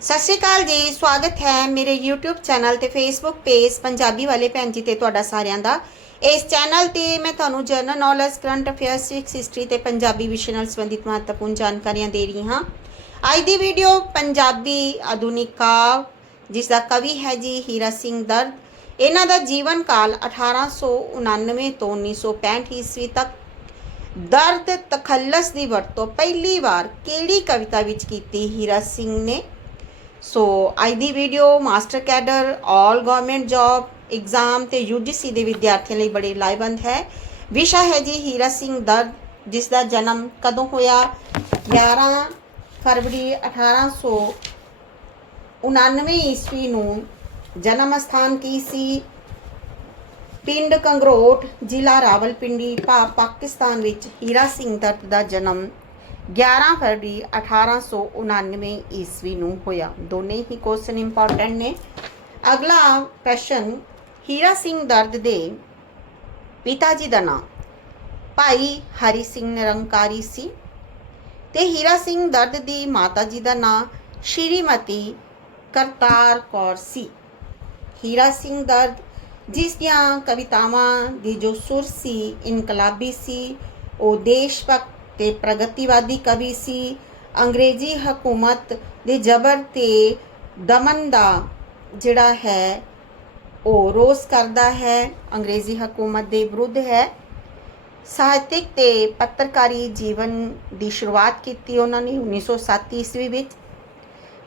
ਸਤਿ ਸ਼੍ਰੀ ਅਕਾਲ ਜੀ, ਸਵਾਗਤ ਹੈ ਮੇਰੇ YouTube ਚੈਨਲ ਤੇ Facebook ਪੇਜ ਪੰਜਾਬੀ ਵਾਲੇ ਭੈਣ ਜੀ ਤੇ ਤੁਹਾਡਾ ਸਾਰਿਆਂ ਦਾ। ਇਸ ਚੈਨਲ ਤੇ ਮੈਂ ਤੁਹਾਨੂੰ general knowledge current affairs Sikhs history ਤੇ ਪੰਜਾਬੀ ਵਿਸ਼ੇ ਨਾਲ ਸੰਬੰਧਿਤ ਮਹੱਤਵਪੂਰਨ ਜਾਣਕਾਰੀਆਂ ਦੇ ਰਹੀ ਹਾਂ। ਅੱਜ ਦੀ ਵੀਡੀਓ ਪੰਜਾਬੀ ਆਧੁਨਿਕ ਕਾਵ ਜਿਸ ਦਾ ਕਵੀ ਹੈ ਜੀ ਹੀਰਾ ਸਿੰਘ ਦਰਦ। ਇਹਨਾਂ ਦਾ ਜੀਵਨ ਕਾਲ 1899 ਤੋਂ 1965 ਈਸਵੀ ਤੱਕ। ਦਰਦ ਤਖੱਲਸ ਦੀ ਵਰਤੋਂ ਪਹਿਲੀ ਵਾਰ ਕਿਹੜੀ ਕਵਿਤਾ ਵਿੱਚ ਕੀਤੀ ਹੀਰਾ ਸਿੰਘ ਨੇ? ਸੋ ਅੱਜ ਦੀ video master cadre all government job exam ਤੇ UGC ਦੇ ਵਿਦਿਆਰਥੀਆਂ ਲਈ ਬੜੀ ਲਾਹੇਵੰਦ ਹੈ। ਵਿਸ਼ਾ ਹੈ ਜੀ ਹੀਰਾ ਸਿੰਘ ਦਰਦ, ਜਿਸ ਦਾ ਜਨਮ ਕਦੋਂ ਹੋਇਆ? 11 ਫਰਵਰੀ 1899 ਈਸਵੀ ਨੂੰ ਜਨਮ ਸਥਾਨ ਕੀ ਸੀ? ਪਿੰਡ ਕੰਗਰੋਟ, ਜ਼ਿਲ੍ਹਾ ਰਾਵਲਪਿੰਡੀ, ਭਾਰਤ ਪਾਕਿਸਤਾਨ ਵਿੱਚ ਹੀਰਾ ਸਿੰਘ ਦਰਦ ਦਾ ਜਨਮ 11 ਫਰਵਰੀ 1899 ਈਸਵੀ ਨੂੰ ਹੋਇਆ। ਦੋਨੇ ਹੀ ਕੁਐਸਚਨ ਇੰਪੋਰਟੈਂਟ ਨੇ। ਅਗਲਾ ਪ੍ਰਸ਼ਨ, ਹੀਰਾ ਸਿੰਘ ਦਰਦ ਦੇ ਪਿਤਾ ਜੀ ਦਾ ਨਾਮ। ਭਾਈ ਹਰੀ ਸਿੰਘ ਨਿਰੰਕਾਰੀ ਸੀ ਤੇ ਹੀਰਾ ਸਿੰਘ ਦਰਦ ਦੀ ਮਾਤਾ ਜੀ ਦਾ ਨਾਮ ਸ਼੍ਰੀਮਤੀ ਕਰਤਾਰ ਕੌਰ ਸੀ। ਹੀਰਾ ਸਿੰਘ ਦਰਦ ਜਿਸ ਦੀਆਂ ਕਵਿਤਾਵਾਂ ਦੀ ਜੋ ਸੁਰ ਸੀ, ਇਨਕਲਾਬੀ ਸੀ, ਉਹ ਦੇਸ਼ ਭਗਤ ਤੇ ਪ੍ਰਗਤੀਵਾਦੀ ਕਵੀ ਸੀ। ਅੰਗਰੇਜ਼ੀ ਹਕੂਮਤ ਦੇ ਜ਼ਬਰ ਤੇ ਦਮਨ ਦਾ ਜਿਹੜਾ ਹੈ, ਉਹ ਰੋਸ ਕਰਦਾ ਹੈ। ਅੰਗਰੇਜ਼ੀ ਹਕੂਮਤ ਦੇ ਵਿਰੁੱਧ ਹੈ। ਸਾਹਿਤਿਕ ਤੇ ਪੱਤਰਕਾਰੀ ਜੀਵਨ ਦੀ ਸ਼ੁਰੂਆਤ ਕੀਤੀ ਉਹਨਾਂ ਨੇ 1907 ਈਸਵੀ ਵਿੱਚ।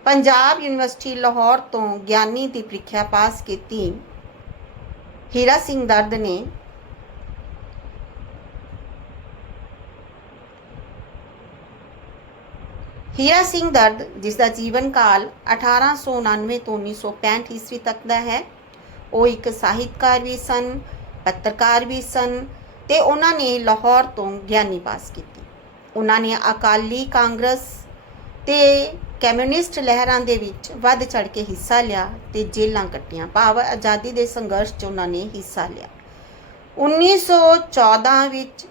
ਪੰਜਾਬ ਯੂਨੀਵਰਸਿਟੀ ਲਾਹੌਰ ਤੋਂ ਗਿਆਨੀ ਦੀ ਪ੍ਰੀਖਿਆ ਪਾਸ ਕੀਤੀ। ਹੀਰਾ ਸਿੰਘ ਦਰਦ ਨੇ ਹੀਰਾ ਸਿੰਘ ਦਰਦ, ਜਿਸ ਦਾ ਜੀਵਨ ਕਾਲ 1899 ਤੋਂ 1965 ਈਸਵੀ ਤੱਕ ਦਾ ਹੈ, ਉਹ ਇੱਕ ਸਾਹਿਤਕਾਰ ਵੀ ਸਨ, ਪੱਤਰਕਾਰ ਵੀ ਸਨ ਤੇ ਉਹਨਾਂ ਨੇ ਲਾਹੌਰ ਤੋਂ ਗਿਆਨੀ ਪਾਸ ਕੀਤੀ। ਉਹਨਾਂ ਨੇ ਅਕਾਲੀ ਕਾਂਗਰਸ ਤੇ ਕਮਿਊਨਿਸਟ ਲਹਿਰਾਂ ਦੇ ਵਿੱਚ ਵੱਧ ਚੜ ਕੇ ਹਿੱਸਾ ਲਿਆ ਤੇ ਜੇਲਾਂ ਕੱਟੀਆਂ। ਭਾਵ ਆਜ਼ਾਦੀ ਦੇ ਸੰਘਰਸ਼ 'ਚ ਉਹਨਾਂ ਨੇ ਹਿੱਸਾ ਲਿਆ। 1914 ਵਿੱਚ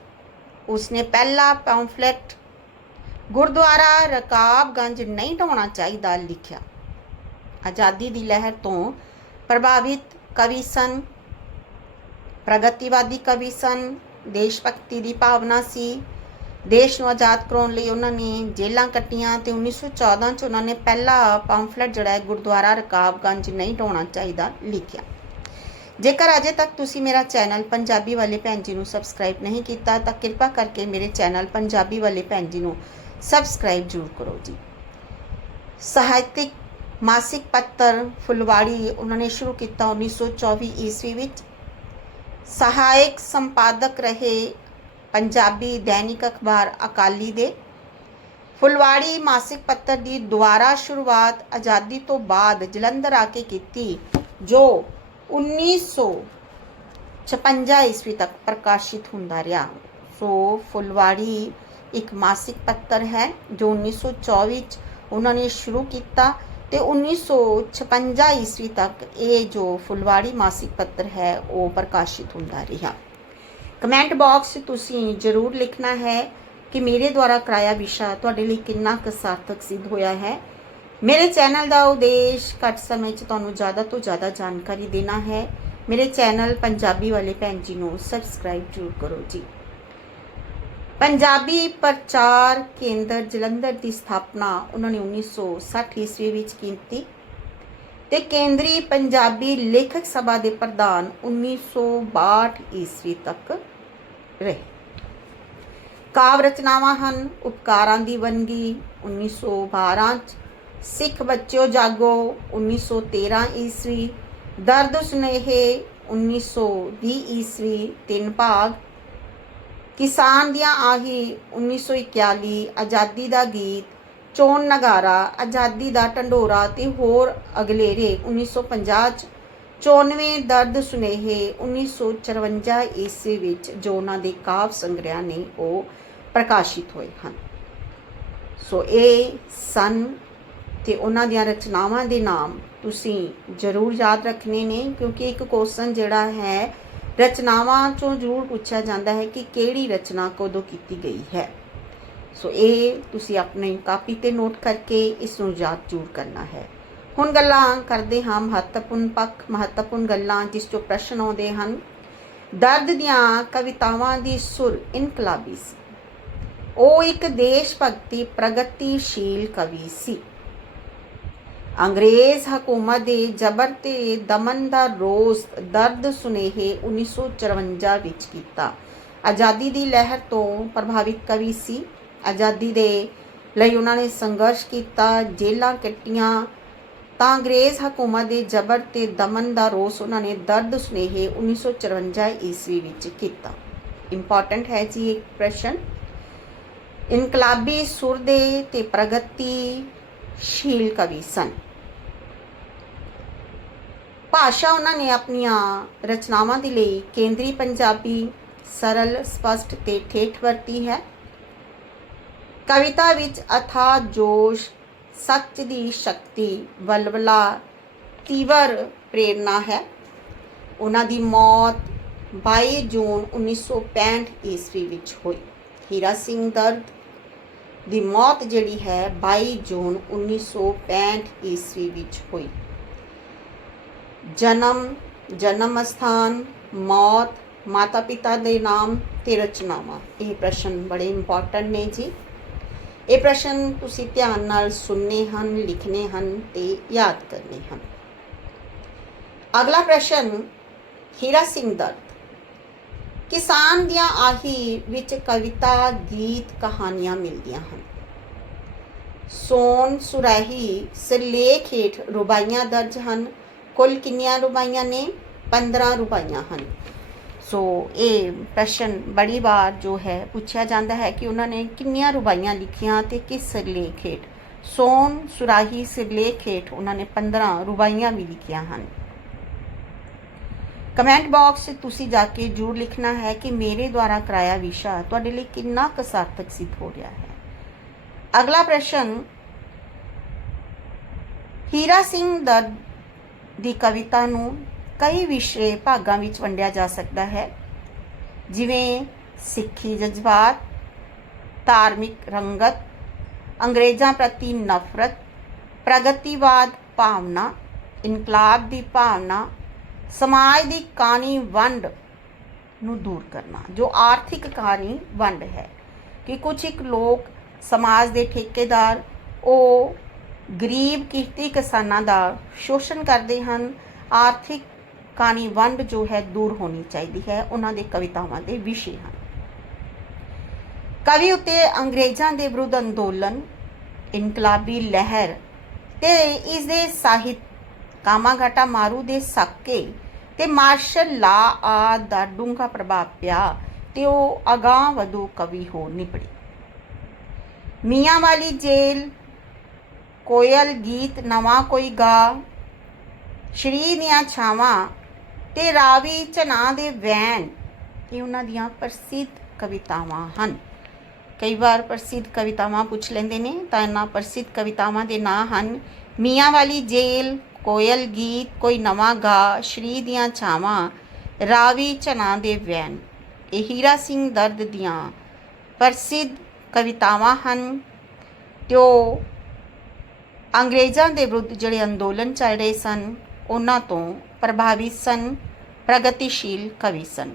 ਉਸਨੇ ਪਹਿਲਾ ਪੰਫਲੇਟ ਗੁਰਦੁਆਰਾ ਰਕਾਬਗੰਜ ਨਹੀਂ ਢਾਉਣਾ ਚਾਹੀਦਾ, ਲਿਖਿਆ। ਆਜ਼ਾਦੀ ਦੀ ਲਹਿਰ ਤੋਂ ਪ੍ਰਭਾਵਿਤ ਕਵੀ ਸਨ, ਪ੍ਰਗਤੀਵਾਦੀ ਕਵੀ ਸਨ ਦੇਸ਼ ਭਗਤੀ ਦੀ ਭਾਵਨਾ ਸੀ। ਦੇਸ਼ ਨੂੰ ਆਜ਼ਾਦ ਕਰਾਉਣ ਲਈ ਉਹਨਾਂ ਨੇ ਜੇਲਾਂ ਕੱਟੀਆਂ ਤੇ 1914 ਚ ਉਹਨਾਂ ਨੇ ਪਹਿਲਾ ਪੰਫਲੇਟ ਜਿਹੜਾ ਹੈ, ਗੁਰਦੁਆਰਾ ਰਕਾਬਗੰਜ ਨਹੀਂ ਢਾਉਣਾ ਚਾਹੀਦਾ, ਲਿਖਿਆ। ਜੇਕਰ ਅਜੇ ਤੱਕ ਤੁਸੀਂ ਮੇਰਾ ਚੈਨਲ ਪੰਜਾਬੀ ਵਾਲੇ ਭੈਣ ਜੀ ਨੂੰ ਸਬਸਕ੍ਰਾਈਬ ਨਹੀਂ ਕੀਤਾ, ਤਾਂ ਕਿਰਪਾ ਕਰਕੇ ਮੇਰੇ ਚੈਨਲ ਪੰਜਾਬੀ ਵਾਲੇ ਭੈਣ ਜੀ ਨੂੰ ਸਬਸਕ੍ਰਾਈਬ ਜ਼ਰੂਰ ਕਰੋ ਜੀ ਸਾਹਿਤਿਕ ਮਾਸਿਕ ਪੱਤਰ ਫੁਲਵਾੜੀ ਉਹਨਾਂ ਨੇ ਸ਼ੁਰੂ ਕੀਤਾ 1924 ਈਸਵੀ ਵਿੱਚ ਸਹਾਇਕ ਸੰਪਾਦਕ ਰਹੇ ਪੰਜਾਬੀ ਦੈਨਿਕ ਅਖਬਾਰ ਅਕਾਲੀ ਦੇ ਫੁਲਵਾੜੀ ਮਾਸਿਕ ਪੱਤਰ ਦੀ ਦੁਆਰਾ ਸ਼ੁਰੂਆਤ ਆਜ਼ਾਦੀ ਤੋਂ ਬਾਅਦ ਜਲੰਧਰ ਆ ਕੇ ਕੀਤੀ ਜੋ 1956 ਈਸਵੀ ਤੱਕ ਪ੍ਰਕਾਸ਼ਿਤ ਹੁੰਦਾ ਰਿਹਾ ਸੋ ਫੁਲਵਾੜੀ ਇੱਕ ਮਾਸਿਕ ਪੱਤਰ ਹੈ ਜੋ 1924 ਚ ਉਹਨਾਂ ਨੇ ਸ਼ੁਰੂ ਕੀਤਾ ਤੇ 1956 ਈਸਵੀ ਤੱਕ ਇਹ ਜੋ ਫੁਲਵਾੜੀ ਮਾਸਿਕ ਪੱਤਰ ਹੈ, ਉਹ ਪ੍ਰਕਾਸ਼ਿਤ ਹੁੰਦਾ ਰਿਹਾ। ਕਮੈਂਟ ਬਾਕਸ 'ਚ ਤੁਸੀਂ ਜ਼ਰੂਰ ਲਿਖਣਾ ਹੈ ਕਿ ਮੇਰੇ ਦੁਆਰਾ ਕਰਾਇਆ ਵਿਸ਼ਾ ਤੁਹਾਡੇ ਲਈ ਕਿੰਨਾ ਕੁ ਸਾਰਥਕ ਸਿੱਧ ਹੋਇਆ ਹੈ। ਮੇਰੇ ਚੈਨਲ ਦਾ ਉਦੇਸ਼ ਘੱਟ ਸਮੇਂ 'ਚ ਤੁਹਾਨੂੰ ਜ਼ਿਆਦਾ ਤੋਂ ਜ਼ਿਆਦਾ ਜਾਣਕਾਰੀ ਦੇਣਾ ਹੈ। ਮੇਰੇ ਚੈਨਲ ਪੰਜਾਬੀ ਵਾਲੇ ਭੈਣ ਜੀ ਨੂੰ ਸਬਸਕ੍ਰਾਈਬ ਜ਼ਰੂਰ ਕਰੋ ਜੀ। ਪੰਜਾਬੀ ਪ੍ਰਚਾਰ ਕੇਂਦਰ ਜਲੰਧਰ ਦੀ ਸਥਾਪਨਾ ਉਹਨਾਂ ਨੇ 1960 ਈਸਵੀ ਵਿੱਚ ਕੀਤੀ ਤੇ ਕੇਂਦਰੀ ਪੰਜਾਬੀ ਲੇਖਕ ਸਭਾ ਦੇ ਪ੍ਰਧਾਨ 1962 ਈਸਵੀ ਤੱਕ ਰਹੇ। ਕਾਵ ਰਚਨਾਵਾਂ ਹਨ, ਉਪਕਾਰਾਂ ਦੀ ਵੰਗੀ 1912 ਚ, ਸਿੱਖ ਬੱਚਿਓ ਜਾਗੋ 1913 ਈਸਵੀ, ਦਰਦ ਸੁਨੇਹੇ 1920 ਈਸਵੀ, ਤਿੰਨ ਭਾਗ ਕਿਸਾਨ ਦੀਆਂ ਆਹੀ 1941 ਆਜ਼ਾਦੀ ਦਾ ਗੀਤ, ਚੋਣ ਨਗਾਰਾ, ਆਜ਼ਾਦੀ ਦਾ ਢੰਡੋਰਾ ਤੇ ਹੋਰ ਅਗਲੇਰੇ 1950 ਚ 94 ਦਰਦ ਸੁਨੇਹੇ 1954 ਈਸਵੀ ਵਿੱਚ ਜੋ ਉਹਨਾਂ ਦੇ ਕਾਵ ਸੰਗ੍ਰਹਿ ਨੇ ਉਹ ਪ੍ਰਕਾਸ਼ਿਤ ਹੋਏ ਹਨ। ਸੋ ਇਹ ਸਨ ਤੇ ਉਹਨਾਂ ਦੀਆਂ ਰਚਨਾਵਾਂ ਦੇ ਨਾਮ ਤੁਸੀਂ ਜ਼ਰੂਰ ਯਾਦ ਰੱਖਣੇ ਨੇ ਕਿਉਂਕਿ ਇੱਕ ਕੁਐਸਚਨ ਜਿਹੜਾ ਹੈ ਰਚਨਾਵਾਂ ਚੋਂ ਜ਼ਰੂਰ ਪੁੱਛਿਆ ਜਾਂਦਾ ਹੈ ਕਿ ਕਿਹੜੀ ਰਚਨਾ ਕਦੋਂ ਕੀਤੀ ਗਈ ਹੈ। ਸੋ ਇਹ ਤੁਸੀਂ ਆਪਣੇ ਕਾਪੀ ਤੇ ਨੋਟ ਕਰਕੇ ਇਸ ਨੂੰ ਯਾਦ ਜ਼ਰੂਰ ਕਰਨਾ ਹੈ। ਹੁਣ ਗੱਲਾਂ ਕਰਦੇ ਹਾਂ ਮਹੱਤਵਪੂਰਨ ਪੱਖ, ਮਹੱਤਵਪੂਰਨ ਗੱਲਾਂ ਜਿਸ ਤੋਂ ਪ੍ਰਸ਼ਨ ਆਉਂਦੇ ਹਨ। ਦਰਦ ਦੀਆਂ ਕਵਿਤਾਵਾਂ ਦੀ ਸੁਰ ਇਨਕਲਾਬੀ ਸੀ। ਉਹ ਇੱਕ ਦੇਸ਼ ਭਗਤੀ ਪ੍ਰਗਤੀਸ਼ੀਲ ਕਵੀ ਸੀ। ਅੰਗਰੇਜ਼ ਹਕੂਮਤ ਦੇ ਜ਼ਬਰ ਤੇ ਦਮਨ ਦਾ ਰੋਸ ਦਰਦ ਸੁਨੇਹੇ 1954 ਵਿੱਚ ਕੀਤਾ। ਆਜ਼ਾਦੀ ਦੀ ਲਹਿਰ ਤੋਂ ਪ੍ਰਭਾਵਿਤ ਕਵੀ ਸੀ। ਆਜ਼ਾਦੀ ਦੇ ਲਈ ਉਹਨਾਂ ਨੇ ਸੰਘਰਸ਼ ਕੀਤਾ ਜੇਲਾਂ ਕੱਟੀਆਂ। ਤਾਂ ਅੰਗਰੇਜ਼ ਹਕੂਮਤ ਦੇ ਜ਼ਬਰ ਤੇ ਦਮਨ ਦਾ ਰੋਸ ਉਹਨਾਂ ਨੇ ਦਰਦ ਸੁਨੇਹੇ 1954 ਈਸਵੀ ਵਿੱਚ ਕੀਤਾ। ਇੰਪੋਰਟੈਂਟ ਹੈ ਜੀ ਇਹ ਪ੍ਰਸ਼ਨ। ਇਨਕਲਾਬੀ ਸੁਰ ਦੇ ਤੇ ਪ੍ਰਗਤੀਸ਼ੀਲ ਕਵੀ ਸਨ। ਭਾਸ਼ਾ ਉਹਨਾਂ ਨੇ ਆਪਣੀਆਂ ਰਚਨਾਵਾਂ ਦੇ ਲਈ ਕੇਂਦਰੀ ਪੰਜਾਬੀ ਸਰਲ, ਸਪਸ਼ਟ ਤੇ ਠੇਠ ਵਰਤੀ ਹੈ। ਕਵਿਤਾ ਵਿੱਚ ਅਥਾ, ਜੋਸ਼, ਸੱਚ ਦੀ ਸ਼ਕਤੀ, ਵਲਵਲਾ, ਤੀਵਰ ਪ੍ਰੇਰਣਾ ਹੈ। ਉਹਨਾਂ ਦੀ ਮੌਤ 22 ਜੂਨ 1965 ਈਸਵੀ ਵਿੱਚ ਹੋਈ। ਹੀਰਾ ਸਿੰਘ ਦਰਦ ਦੀ ਮੌਤ ਜਿਹੜੀ ਹੈ 22 ਜੂਨ 1965 ਈਸਵੀ ਵਿੱਚ ਹੋਈ। ਜਨਮ ਜਨਮ ਸਥਾਨ ਮੌਤ ਮਾਤਾ ਪਿਤਾ ਦੇ ਨਾਮ ਤੇ ਰਚਨਾਵਾਂ ਇਹ ਪ੍ਰਸ਼ਨ ਬੜੇ ਇੰਪੋਰਟੈਂਟ ਨੇ ਜੀ ਇਹ ਪ੍ਰਸ਼ਨ ਤੁਸੀਂ ਧਿਆਨ ਨਾਲ ਸੁਣਨੇ ਹਨ ਲਿਖਣੇ ਹਨ ਤੇ ਯਾਦ ਕਰਨੇ ਹਨ ਅਗਲਾ ਪ੍ਰਸ਼ਨ ਹੀਰਾ ਸਿੰਘ ਦਰਦ ਕਿਸਾਨ ਦੀਆਂ ਆਹੀ ਵਿੱਚ ਕਵਿਤਾ ਗੀਤ ਕਹਾਣੀਆਂ ਮਿਲਦੀਆਂ ਹਨ ਸੋਨ ਸੁਰਾਹੀ ਸਿਰਲੇਖ ਹੇਠ ਰੁਬਾਈਆਂ ਦਰਜ ਹਨ ਕੁੱਲ ਕਿੰਨੀਆਂ ਰੁਬਾਈਆਂ ਨੇ 15 ਰੁਬਾਈਆਂ ਹਨ ਸੋ ਇਹ ਪ੍ਰਸ਼ਨ ਬੜੀ ਵਾਰ ਜੋ ਹੈ ਪੁੱਛਿਆ ਜਾਂਦਾ ਹੈ ਕਿ ਉਹਨਾਂ ਨੇ ਕਿੰਨੀਆਂ ਰੁਬਾਈਆਂ ਲਿਖੀਆਂ ਤੇ ਕਿਸ ਸਿਰਲੇਖ ਹੇਠ ਸੋਨ ਸੁਰਾਹੀ ਸਿਰਲੇਖ ਹੇਠ ਉਹਨਾਂ ਨੇ 15 ਰੁਬਾਈਆਂ ਵੀ ਲਿਖੀਆਂ ਹਨ ਕਮੈਂਟ ਬਾਕਸ 'ਚ ਤੁਸੀਂ ਜਾ ਕੇ ਜਰੂਰ ਲਿਖਣਾ ਹੈ ਕਿ ਮੇਰੇ ਦੁਆਰਾ ਕਰਾਇਆ ਵਿਸ਼ਾ ਤੁਹਾਡੇ ਲਈ ਕਿੰਨਾ ਕੁ ਸਾਰਥਕ ਸਿੱਧ ਹੋ ਰਿਹਾ ਹੈ ਅਗਲਾ ਪ੍ਰਸ਼ਨ ਹੀਰਾ ਸਿੰਘ ਦਰਦ ਦੀ ਕਵਿਤਾ ਨੂੰ ਕਈ ਵਿਸ਼ੇ ਭਾਗਾਂ ਵਿੱਚ ਵੰਡਿਆ ਜਾ ਸਕਦਾ ਹੈ। ਜਿਵੇਂ ਸਿੱਖੀ ਜਜ਼ਬਾਤ, ਧਾਰਮਿਕ ਰੰਗਤ, ਅੰਗਰੇਜ਼ਾਂ ਪ੍ਰਤੀ ਨਫ਼ਰਤ, ਪ੍ਰਗਤੀਵਾਦ ਭਾਵਨਾ, ਇਨਕਲਾਬ ਦੀ ਭਾਵਨਾ, ਸਮਾਜ ਦੀ ਕਾਣੀ ਵੰਡ ਨੂੰ ਦੂਰ ਕਰਨਾ, ਜੋ ਆਰਥਿਕ ਕਾਣੀ ਵੰਡ ਹੈ। ਕਿ ਕੁਝ ਇੱਕ ਲੋਕ ਸਮਾਜ ਦੇ ਠੇਕੇਦਾਰ, ਉਹ ਗਰੀਬ ਕਿਰਤੀ ਕਿਸਾਨਾਂ ਦਾ ਸ਼ੋਸ਼ਣ ਕਰਦੇ ਹਨ। ਆਰਥਿਕ ਕਾਣੀ ਵੰਡ ਜੋ ਹੈ ਦੂਰ ਹੋਣੀ ਚਾਹੀਦੀ ਹੈ। ਉਹਨਾਂ ਦੇ ਕਵਿਤਾਵਾਂ ਦੇ ਵਿਸ਼ੇ ਹਨ। ਕਵੀ ਉਤੇ ਅੰਗਰੇਜ਼ਾਂ ਦੇ ਵਿਰੁੱਧ ਅੰਦੋਲਨ, ਇਨਕਲਾਬੀ ਲਹਿਰ ਤੇ ਇਸ ਦੇ ਸਾਹਿਤ ਕਾਮਾਗਾਟਾ ਮਾਰੂ ਦੇ ਸਾਕੇ ਤੇ ਮਾਰਸ਼ਲ ਲਾ ਆ ਦਾ ਡੂੰਘਾ ਪ੍ਰਭਾਵ ਪਿਆ ਤੇ ਉਹ ਅਗਾਹ ਵਧੂ ਕਵੀ ਹੋ ਨਿਪੜੇ। ਮੀਆਂ ਵਾਲੀ ਜੇਲ ਕੋਇਲ ਗੀਤ ਨਵਾਂ ਕੋਈ ਗਾ ਸ਼੍ਰੀ ਦੀਆਂ ਛਾਵਾਂ ਤੇ ਰਾਵੀ ਚਨਾ ਦੇ ਵੈਨ ਇਹ ਉਹਨਾਂ ਦੀਆਂ ਪ੍ਰਸਿੱਧ ਕਵਿਤਾਵਾਂ ਹਨ ਕਈ ਵਾਰ ਪ੍ਰਸਿੱਧ ਕਵਿਤਾਵਾਂ ਪੁੱਛ ਲੈਂਦੇ ਨੇ ਤਾਂ ਇਹਨਾਂ ਪ੍ਰਸਿੱਧ ਕਵਿਤਾਵਾਂ ਦੇ ਨਾਂ ਹਨ ਮੀਆਂ ਵਾਲੀ ਜੇਲ ਕੋਇਲ ਗੀਤ ਕੋਈ ਨਵਾਂ ਗਾ ਸ਼੍ਰੀ ਦੀਆਂ ਛਾਵਾਂ ਰਾਵੀ ਚਨਾ ਦੇ ਵੈਨ ਇਹ ਹੀਰਾ ਸਿੰਘ ਦਰਦ ਦੀਆਂ ਪ੍ਰਸਿੱਧ ਕਵਿਤਾਵਾਂ ਹਨ ਤੇ ਉਹ ਅੰਗਰੇਜ਼ਾਂ ਦੇ ਵਿਰੁੱਧ ਜਿਹੜੇ ਅੰਦੋਲਨ ਚੱਲ ਰਹੇ ਸਨ, ਉਹਨਾਂ ਤੋਂ ਪ੍ਰਭਾਵਿਤ ਸਨ, ਪ੍ਰਗਤੀਸ਼ੀਲ ਕਵੀ ਸਨ।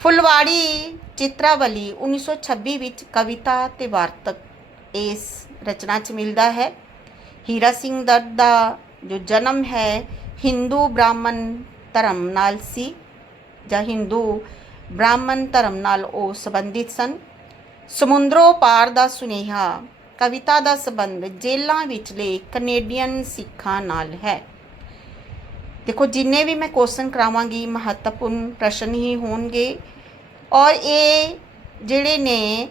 ਫੁਲਵਾੜੀ ਚਿਤਰਾਵਲੀ 1926 ਵਿੱਚ ਕਵਿਤਾ ਤੇ ਵਾਰਤਕ ਇਸ ਰਚਨਾ 'ਚ ਮਿਲਦਾ ਹੈ। ਹੀਰਾ ਸਿੰਘ ਦਰਦ ਦਾ ਜੋ ਜਨਮ ਹੈ, ਹਿੰਦੂ ਬ੍ਰਾਹਮਣ ਧਰਮ ਨਾਲ ਸੀ, ਜਾਂ ਹਿੰਦੂ ਬ੍ਰਾਹਮਣ ਧਰਮ ਨਾਲ ਉਹ ਸੰਬੰਧਿਤ ਸਨ। ਸਮੁੰਦਰੋਂ ਪਾਰ ਦਾ ਸੁਨੇਹਾ ਕਵਿਤਾ ਦਾ ਸੰਬੰਧ ਜੇਲਾਂ ਵਿਚਲੇ ਕੈਨੇਡੀਅਨ ਸਿੱਖਾਂ ਨਾਲ ਹੈ। ਦੇਖੋ, ਜਿੰਨੇ ਵੀ ਮੈਂ ਕੁਐਸਚਨ ਕਰਾਵਾਂਗੀ, ਮਹੱਤਵਪੂਰਨ ਪ੍ਰਸ਼ਨ ਹੀ ਹੋਣਗੇ। ਔਰ ਇਹ ਜਿਹੜੇ ਨੇ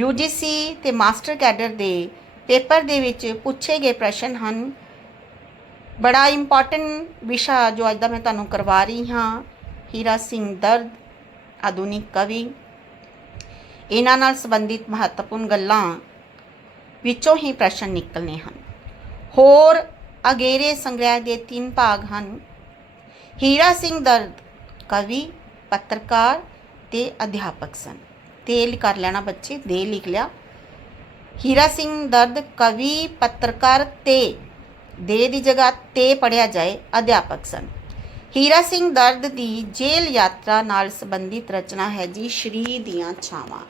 UGC ਤੇ ਮਾਸਟਰ ਕੈਡਰ ਦੇ ਪੇਪਰ ਦੇ ਵਿੱਚ ਪੁੱਛੇ ਗਏ ਪ੍ਰਸ਼ਨ ਹਨ। ਬੜਾ ਇੰਪੋਰਟੈਂਟ ਵਿਸ਼ਾ ਜੋ ਅੱਜ ਦਾ ਮੈਂ ਤੁਹਾਨੂੰ ਕਰਵਾ ਰਹੀ ਹਾਂ। ਹੀਰਾ ਸਿੰਘ ਦਰਦ, ਆਧੁਨਿਕ ਕਵੀ। ਇਹਨਾਂ ਨਾਲ ਸੰਬੰਧਿਤ ਮਹੱਤਵਪੂਰਨ ਗੱਲਾਂ ਵਿੱਚੋਂ ਹੀ ਪ੍ਰਸ਼ਨ ਨਿਕਲਨੇ ਹਨ। ਹੋਰ ਅਗੇਰੇ ਸੰਗ੍ਰਹਿ ਦੇ ਤਿੰਨ ਭਾਗ ਹਨ। ਹੀਰਾ ਸਿੰਘ ਦਰਦ, ਕਵੀ, ਪੱਤਰਕਾਰ ਤੇ ਅਧਿਆਪਕ ਸਨ। ਤੇ ਕਰ ਲੈਣਾ ਬੱਚੇ, ਦੇ ਲਿਖ ਲਿਆ। ਹੀਰਾ ਸਿੰਘ ਦਰਦ, ਕਵੀ, ਪੱਤਰਕਾਰ ਤੇ ਦੇ ਦੀ ਜਗ੍ਹਾ ਤੇ ਪੜਿਆ ਜਾਏ, ਅਧਿਆਪਕ ਸਨ। ਹੀਰਾ ਸਿੰਘ ਦਰਦ ਦੀ ਜੇਲ੍ਹ ਯਾਤਰਾ ਨਾਲ ਸੰਬੰਧਿਤ ਰਚਨਾ ਹੈ ਜੀ ਸ਼੍ਰੀ ਦੀਆਂ ਛਾਵਾਂ।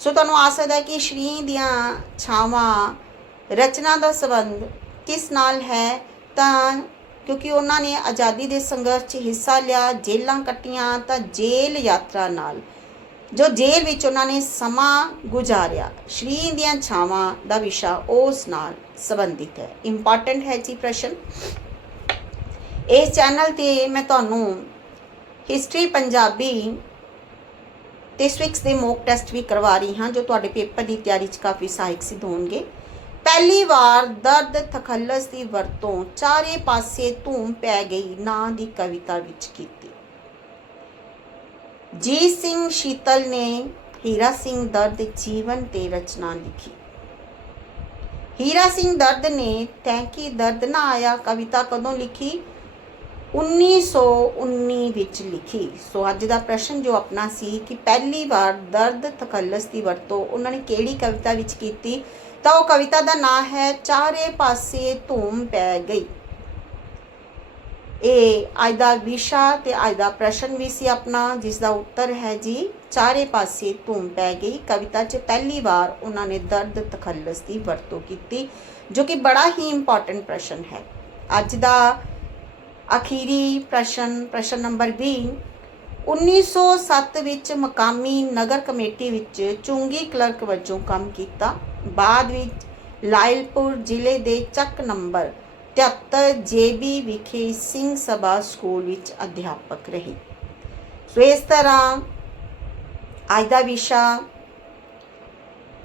ਸੋ ਤੁਹਾਨੂੰ ਆ ਸਕਦਾ ਹੈ ਕਿ ਸ਼੍ਰੀ ਦੀਆਂ ਛਾਵਾਂ, ਰਚਨਾ ਦਾ ਸੰਬੰਧ ਕਿਸ ਨਾਲ ਹੈ? ਤਾਂ ਕਿਉਂਕਿ ਉਹਨਾਂ ਨੇ ਆਜ਼ਾਦੀ ਦੇ ਸੰਘਰਸ਼ 'ਚ ਹਿੱਸਾ ਲਿਆ ਜੇਲ੍ਹਾਂ ਕੱਟੀਆਂ ਤਾਂ ਜੇਲ੍ਹ ਯਾਤਰਾ ਨਾਲ, ਜੋ ਜੇਲ੍ਹ ਵਿੱਚ ਉਹਨਾਂ ਨੇ ਸਮਾਂ ਗੁਜ਼ਾਰਿਆ। ਸ਼੍ਰੀ ਦੀਆਂ ਛਾਵਾਂ ਦਾ ਵਿਸ਼ਾ ਉਸ ਨਾਲ ਸੰਬੰਧਿਤ ਹੈ। ਇੰਪੋਰਟੈਂਟ ਹੈ ਜੀ ਪ੍ਰਸ਼ਨ। ਇਸ ਚੈਨਲ ਤੇ ਮੈਂ ਤੁਹਾਨੂੰ ਹਿਸਟਰੀ ਪੰਜਾਬੀ ਤੇ ਸਵਿਕਸ ਦੇ ਮੌਕ ਟੈਸਟ ਵੀ ਕਰਵਾ ਰਹੀ ਹਾਂ, ਜੋ ਤੁਹਾਡੇ ਪੇਪਰ ਦੀ ਤਿਆਰੀ 'ਚ ਕਾਫੀ ਸਹਾਇਕ ਸਿੱਧ ਹੋਣਗੇ। ਪਹਿਲੀ ਵਾਰ ਦਰਦ, ਤਖੱਲਸ ਦੀ ਵਰਤੋਂ, ਚਾਰੇ ਪਾਸੇ ਧੂਮ ਪੈ ਗਈ, ਨਾਂ ਦੀ ਕਵਿਤਾ ਵਿੱਚ ਕੀਤੀ। ਜੀਤ ਸਿੰਘ ਸ਼ੀਤਲ ਨੇ ਹੀਰਾ ਸਿੰਘ ਦਰਦ ਜੀਵਨ ਤੇ ਰਚਨਾ ਲਿਖੀ। ਹੀਰਾ ਸਿੰਘ ਦਰਦ ਨੇ ਤੈਂਕੀ ਦਰਦ ਨਾ ਆਇਆ? ਕਵਿਤਾ ਕਦੋਂ ਲਿਖੀ? 1919 ਵਿੱਚ ਲਿਖੀ। ਸੋ ਅੱਜ ਦਾ ਪ੍ਰਸ਼ਨ ਜੋ ਆਪਣਾ ਸੀ ਕਿ ਪਹਿਲੀ ਵਾਰ ਦਰਦ ਤਖੱਲਸ ਦੀ ਵਰਤੋਂ ਉਹਨਾਂ ਨੇ ਕਿਹੜੀ ਕਵਿਤਾ ਵਿੱਚ ਕੀਤੀ? ਤਾਂ ਉਹ ਕਵਿਤਾ ਦਾ ਨਾਂ ਹੈ, ਚਾਰੇ ਪਾਸੇ ਧੂਮ ਪੈ ਗਈ। ਇਹ ਅੱਜ ਦਾ ਵਿਸ਼ਾ ਤੇ ਅੱਜ ਦਾ ਪ੍ਰਸ਼ਨ ਵੀ ਸੀ ਆਪਣਾ, ਜਿਸ ਦਾ ਉੱਤਰ ਹੈ ਜੀ, ਚਾਰੇ ਪਾਸੇ ਧੂਮ ਪੈ ਗਈ। ਕਵਿਤਾ 'ਚ ਪਹਿਲੀ ਵਾਰ ਉਹਨਾਂ ਨੇ ਦਰਦ ਤਖੱਲਸ ਦੀ ਵਰਤੋਂ ਕੀਤੀ, ਜੋ ਕਿ ਬੜਾ ਹੀ ਇੰਪੋਰਟੈਂਟ ਪ੍ਰਸ਼ਨ ਹੈ। ਅੱਜ ਦਾ ਅਖੀਰੀ ਪ੍ਰਸ਼ਨ ਪ੍ਰਸ਼ਨ ਨੰਬਰ 20 1907 ਵਿੱਚ ਮਕਾਮੀ ਨਗਰ ਕਮੇਟੀ ਵਿੱਚ ਚੁੰਗੀ ਕਲਰਕ ਵਜੋਂ ਕੰਮ ਕੀਤਾ। ਬਾਅਦ ਵਿੱਚ ਲਾਇਲਪੁਰ ਜ਼ਿਲ੍ਹੇ ਦੇ ਚੱਕ ਨੰਬਰ 73 ਜੇਬੀ ਵਿਖੇ ਸਿੰਘ ਸਭਾ ਸਕੂਲ ਵਿੱਚ ਅਧਿਆਪਕ ਰਹੇ। ਸੋ ਇਸ ਤਰ੍ਹਾਂ ਅੱਜ ਦਾ ਵਿਸ਼ਾ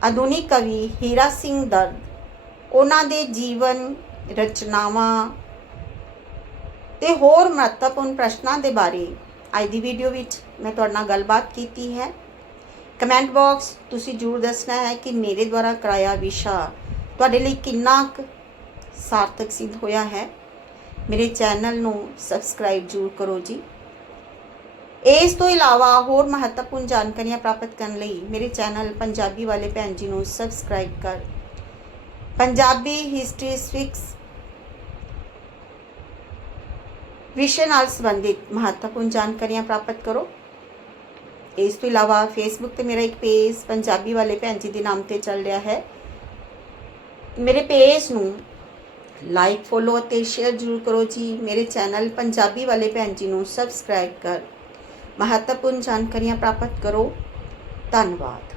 ਆਧੁਨਿਕ ਕਵੀ ਹੀਰਾ ਸਿੰਘ ਦਰਦ, ਉਹਨਾਂ ਦੇ ਜੀਵਨ ਰਚਨਾਵਾਂ ਤੇ ਹੋਰ ਮਹੱਤਵਪੂਰਨ ਪ੍ਰਸ਼ਨਾਂ ਦੇ ਬਾਰੇ ਅੱਜ ਦੀ ਵੀਡੀਓ ਵਿੱਚ ਮੈਂ ਤੁਹਾਡੇ ਨਾਲ ਗੱਲਬਾਤ ਕੀਤੀ ਹੈ। ਕਮੈਂਟ ਬਾਕਸ ਤੁਸੀਂ ਜਰੂਰ ਦੱਸਣਾ ਹੈ ਕਿ ਮੇਰੇ ਦੁਆਰਾ ਕਰਾਇਆ ਵਿਸ਼ਾ ਤੁਹਾਡੇ ਲਈ ਕਿੰਨਾ ਕੁ ਸਾਰਥਕ ਸਿੱਧ ਹੋਇਆ ਹੈ। ਮੇਰੇ ਚੈਨਲ ਨੂੰ ਸਬਸਕ੍ਰਾਈਬ ਜਰੂਰ ਕਰੋ ਜੀ। ਇਸ ਤੋਂ ਇਲਾਵਾ ਹੋਰ ਮਹੱਤਵਪੂਰਨ ਜਾਣਕਾਰੀਆਂ ਪ੍ਰਾਪਤ ਕਰਨ ਲਈ ਮੇਰੇ ਚੈਨਲ ਪੰਜਾਬੀ ਵਾਲੇ ਭੈਣ ਜੀ ਨੂੰ ਸਬਸਕ੍ਰਾਈਬ ਕਰ। ਪੰਜਾਬੀ ਹਿਸਟਰੀ ਸਵਿਕਸ ਵਿਸ਼ੇ ਨਾਲ ਸੰਬੰਧਿਤ ਮਹੱਤਵਪੂਰਨ ਜਾਣਕਾਰੀਆਂ ਪ੍ਰਾਪਤ ਕਰੋ। ਇਸ ਤੋਂ ਇਲਾਵਾ ਫੇਸਬੁੱਕ ਤੇ ਮੇਰਾ ਇੱਕ ਪੇਜ ਪੰਜਾਬੀ ਵਾਲੇ ਭੈਣ ਜੀ ਦੇ ਨਾਮ ਤੇ ਚੱਲ ਰਿਹਾ ਹੈ। ਮੇਰੇ ਪੇਜ ਨੂੰ ਲਾਈਕ ਫੋਲੋ ਅਤੇ ਸ਼ੇਅਰ ਜ਼ਰੂਰ ਕਰੋ ਜੀ। ਮੇਰੇ ਚੈਨਲ ਪੰਜਾਬੀ ਵਾਲੇ ਭੈਣ ਜੀ ਨੂੰ ਸਬਸਕ੍ਰਾਈਬ ਕਰ। ਮਹੱਤਵਪੂਰਨ ਜਾਣਕਾਰੀਆਂ ਪ੍ਰਾਪਤ ਕਰੋ। ਧੰਨਵਾਦ।